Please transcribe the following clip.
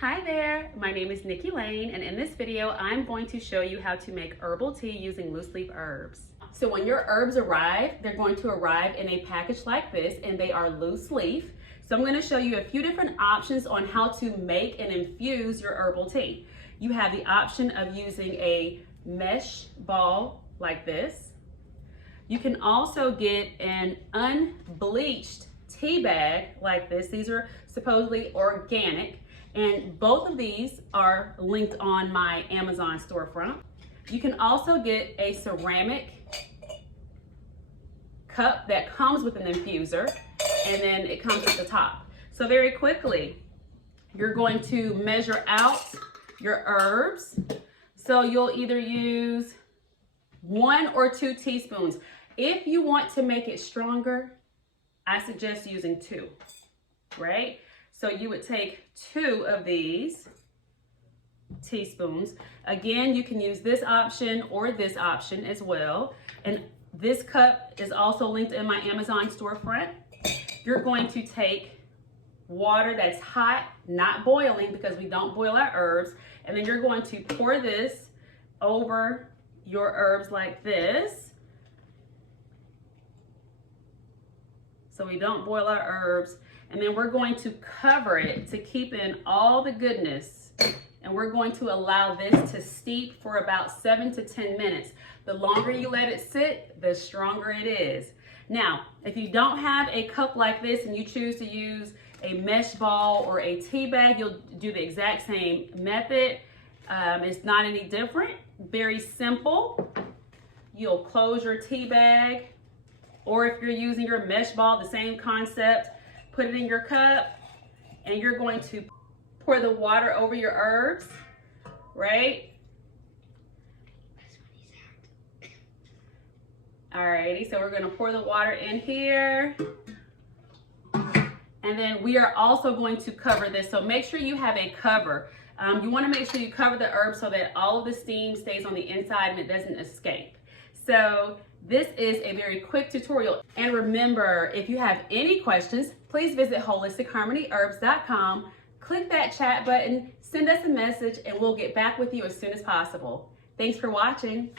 Hi there, my name is Nikki Lane, and in this video I'm going to show you how to make herbal tea using loose leaf herbs. So when your herbs arrive, they're going to arrive in a package like this, and they are loose leaf. So I'm going to show you a few different options on how to make and infuse your herbal tea. You have the option of using a mesh ball like this. You can also get an unbleached tea bag like this. These are supposedly organic. And both of these are linked on my Amazon storefront. You can also get a ceramic cup that comes with an infuser, and then it comes at the top. So very quickly, you're going to measure out your herbs. So you'll either use 1 or 2 teaspoons. If you want to make it stronger, I suggest using 2, right? So you would take 2 of these teaspoons. Again, you can use this option or this option as well. And this cup is also linked in my Amazon storefront. You're going to take water that's hot, not boiling, because we don't boil our herbs. And then you're going to pour this over your herbs like this. So we don't boil our herbs. And then we're going to cover it to keep in all the goodness. And we're going to allow this to steep for about 7 to 10 minutes. The longer you let it sit, the stronger it is. Now, if you don't have a cup like this and you choose to use a mesh ball or a tea bag, you'll do the exact same method. It's not any different. Very simple. You'll close your tea bag, or if you're using your mesh ball, the same concept. Put it in your cup, and you're going to pour the water over your herbs, right? Alrighty, so we're gonna pour the water in here. And then we are also going to cover this. So make sure you have a cover. You wanna make sure you cover the herbs so that all of the steam stays on the inside and it doesn't escape. So this is a very quick tutorial. And remember, if you have any questions, please visit holistichearmonyherbs.com, click that chat button, send us a message, and we'll get back with you as soon as possible. Thanks for watching.